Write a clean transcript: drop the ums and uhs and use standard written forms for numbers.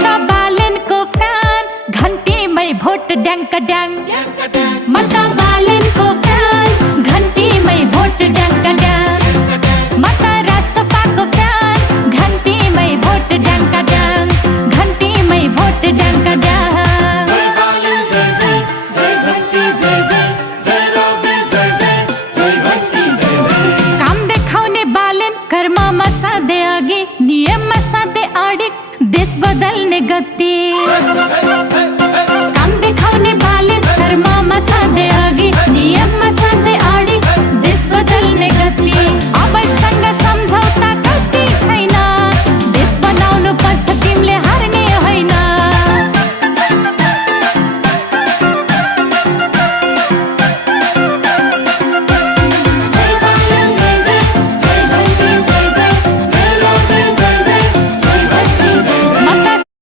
मता बालन को फैन घंटी में वोट डंक डंग। मता बालन को फैन घंटी में वोट डंक डंग। मता रासपा को फैन घंटी में वोट डंक डंग। घंटी में वोट डंक डंग। जय बालन जय जय, जय घंटी जय जय, जय राबे जय जय, जय घंटी जय जय। काम देखावने बालन कर्मा मसा दे आगे, नियम मसा दे आडिक, देश बदलने गती।